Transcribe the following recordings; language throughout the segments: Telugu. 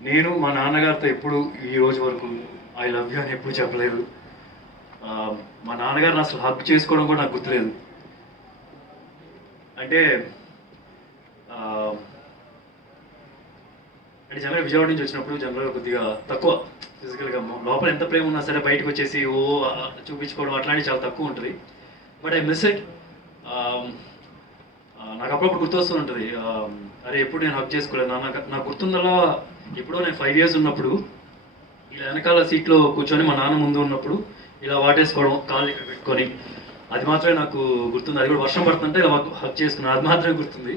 నేను మా నాన్నగారితో ఎప్పుడు ఈ రోజు వరకు ఐ లవ్ యూ అని ఎప్పుడు చెప్పలేదు. మా నాన్నగారిని అసలు హక్ చేసుకోవడం కూడా నాకు గుర్తులేదు. అంటే అంటే జనరల్గా విజయవాడ నుంచి వచ్చినప్పుడు జనరల్గా కొద్దిగా తక్కువ ఫిజికల్గా లోపల ఎంత ప్రేమ ఉన్నా సరే బయటకు వచ్చేసి చూపించుకోవడం అట్లాంటివి చాలా తక్కువ ఉంటుంది. But I miss it. నాకు అప్పుడప్పుడు గుర్తొస్తూ ఉంటుంది, అరే ఎప్పుడు నేను హక్ చేసుకోలేదు. నాకు గుర్తుందలా ఎప్పుడో నేను 5 years ఉన్నప్పుడు ఇలా వెనకాల సీట్లో కూర్చొని మా నాన్న ముందు ఉన్నప్పుడు ఇలా వాటేసుకోవడం కాళ్ళు ఇక్కడ పెట్టుకొని, అది మాత్రమే నాకు గుర్తుంది. అది కూడా వర్షం పడుతుంటే ఇలా హక్ చేసుకున్నాను, అది మాత్రమే గుర్తుంది.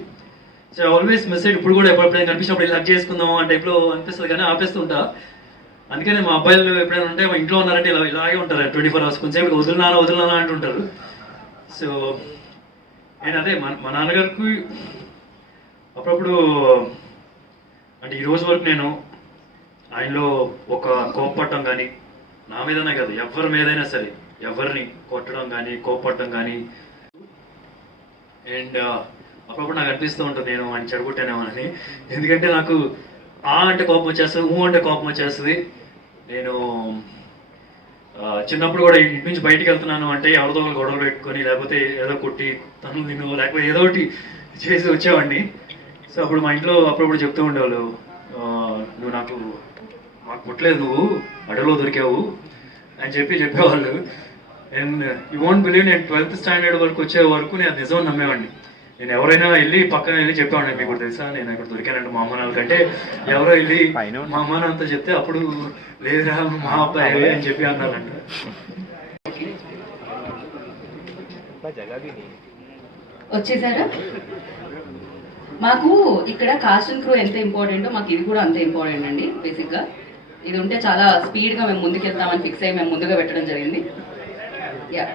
So I always miss it. ఇప్పుడు కూడా ఎప్పుడైనా కనిపించినప్పుడు ఇలా హక్ చేసుకుందాం అంటే ఎప్పుడో అనిపిస్తుంది కానీ ఆపేస్తుంటా. అందుకనే మా అబ్బాయిలు ఎప్పుడైనా ఉంటే మా ఇంట్లో ఉన్నారంటే ఇలాగే ఉంటారు 24 hours. కొంచెంసేపు వదిలినానా అంటుంటారు. సో నేను అదే మా నాన్నగారికి అప్పుడప్పుడు అంటే ఈ రోజు వరకు నేను ఆయనలో ఒక కోప్పడటం కానీ, నా మీదనే కాదు ఎవరి మీదైనా సరే ఎవరిని కొట్టడం కానీ కోప్పడటం కానీ. అండ్ అప్పుడప్పుడు నాకు అనిపిస్తూ ఉంటుంది నేను ఆయన చెడగొట్టానేమోనని. ఎందుకంటే నాకు అంటే కోపం వచ్చేస్తుంది, అంటే కోపం వచ్చేస్తుంది. నేను చిన్నప్పుడు కూడా ఇంటి నుంచి బయటికి వెళ్తున్నాను అంటే ఎవరితో గొడవలు పెట్టుకొని లేకపోతే ఏదో కొట్టి తను నిన్ను లేకపోతే ఏదో ఒకటి చేసి వచ్చేవాడిని. సో అప్పుడు మా ఇంట్లో అప్పుడప్పుడు చెప్తూ ఉండేవాళ్ళు, నువ్వు మాకు పుట్టలేదు, నువ్వు అడవిలో దొరికావు అని చెప్పేవాళ్ళు. అండ్ యూ వోంట్ బిలీవ్, నేను 12th standard వరకు వచ్చే వరకు నేను నిజం నమ్మేవాడిని. నేను ఎవరైనా వెళ్ళి పక్కన వెళ్ళి చెప్పేవాడిని, మీకు కూడా తెలుసా నేను ఇక్కడ దొరికానంటే మా అమ్మ నాన్న కంటే ఎవరో వెళ్ళి మా అమ్మ నాన్నతో చెప్తే అప్పుడు లేదురా మా అబ్బాయి అని చెప్పి అన్నారంట. వచ్చేసారా? మాకు ఇక్కడ కాస్ట్ అండ్ క్రూ ఎంత ఇంపార్టెంటో మాకు ఇది కూడా అంతే ఇంపార్టెంట్ అండి. బేసిక్గా ఇది ఉంటే చాలా స్పీడ్గా మేము ముందుకెళ్తామని ఫిక్స్ అయ్యి మేము ముందుగా పెట్టడం జరిగింది. యా